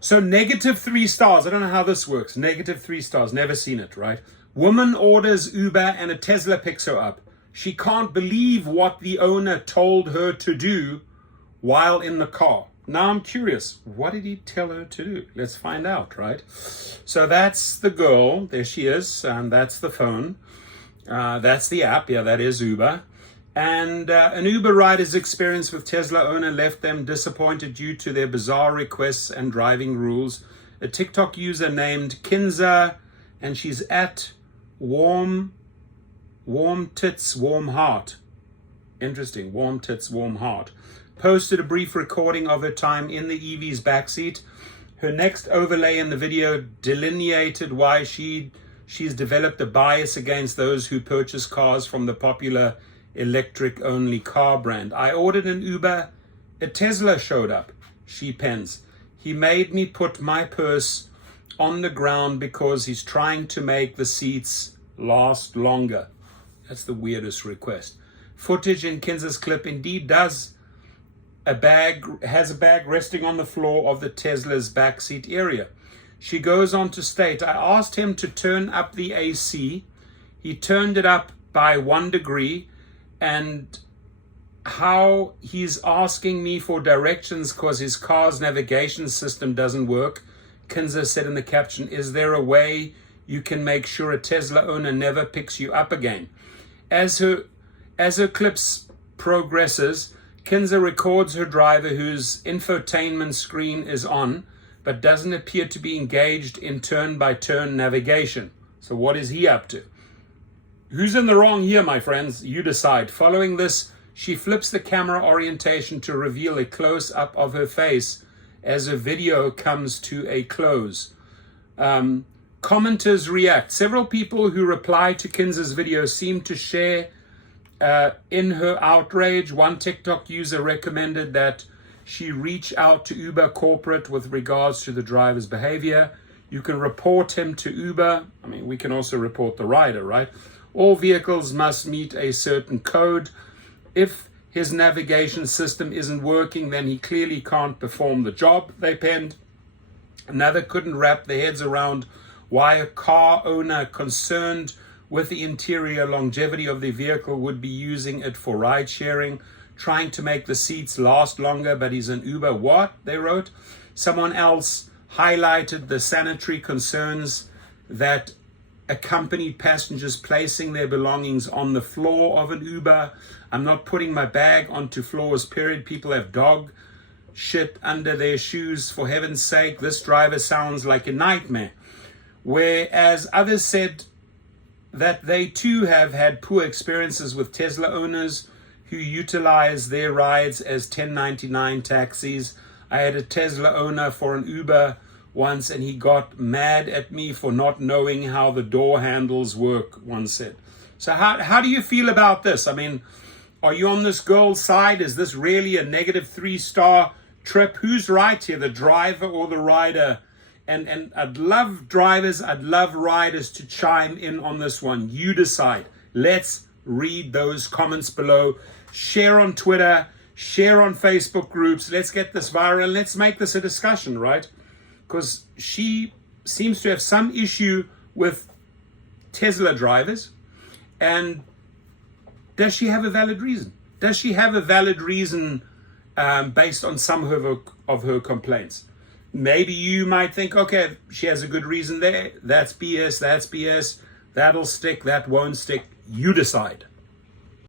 So -3 stars. I don't know how this works. -3 stars. Never seen it, right? Woman orders Uber and a Tesla picks her up. She can't believe what the owner told her to do while in the car. Now I'm curious. What did he tell her to do? Let's find out, right? So that's the girl. There she is. And that's the phone. That's the app. Yeah, that is Uber. And an Uber rider's experience with Tesla owner left them disappointed due to their bizarre requests and driving rules. A TikTok user named Kinza, and she's at warm tits, warm heart. Interesting. Warm tits, warm heart. Posted a brief recording of her time in the EV's backseat. Her next overlay in the video delineated why she's developed a bias against those who purchase cars from the popular electric-only car brand. I ordered an Uber. A Tesla showed up. She pens. He made me put my purse on the ground because he's trying to make the seats last longer. That's the weirdest request. Footage in Kinza's clip indeed has a bag resting on the floor of the Tesla's backseat area. She goes on to state, I asked him to turn up the AC. He turned it up by 1 degree, and how he's asking me for directions because his car's navigation system doesn't work. Kinza said in the caption, is there a way you can make sure a Tesla owner never picks you up again? As her clips progresses, Kinza records her driver whose infotainment screen is on, but doesn't appear to be engaged in turn-by-turn navigation. So what is he up to? Who's in the wrong here, my friends? You decide. Following this, she flips the camera orientation to reveal a close-up of her face as her video comes to a close. Commenters react. Several people who reply to Kinza's video seem to share in her outrage. One TikTok user recommended that she reach out to Uber corporate with regards to the driver's behavior. You can report him to Uber. I mean, we can also report the rider, right? All vehicles must meet a certain code. If his navigation system isn't working, then he clearly can't perform the job, they penned. Another couldn't wrap their heads around why a car owner concerned with the interior longevity of the vehicle would be using it for ride sharing, trying to make the seats last longer, but he's an Uber. What? They wrote. Someone else highlighted the sanitary concerns that accompanied passengers placing their belongings on the floor of an Uber. I'm not putting my bag onto floors, period. People have dog shit under their shoes. For heaven's sake, this driver sounds like a nightmare. Whereas others said that they too have had poor experiences with Tesla owners who utilize their rides as 1099 taxis. I had a Tesla owner for an Uber once, and he got mad at me for not knowing how the door handles work, one said. So how do you feel about this? I mean, are you on this girl's side? Is this really a -3-star trip? Who's right here, the driver or the rider? And I'd love drivers, I'd love riders to chime in on this one. You decide. Let's read those comments below. Share on Twitter, share on Facebook groups. Let's get this viral. Let's make this a discussion, right? Because she seems to have some issue with Tesla drivers. And does she have a valid reason? Does she have a valid reason based on some of her complaints? Maybe you might think, okay, she has a good reason there. That's BS, that's BS. That'll stick, that won't stick. You decide.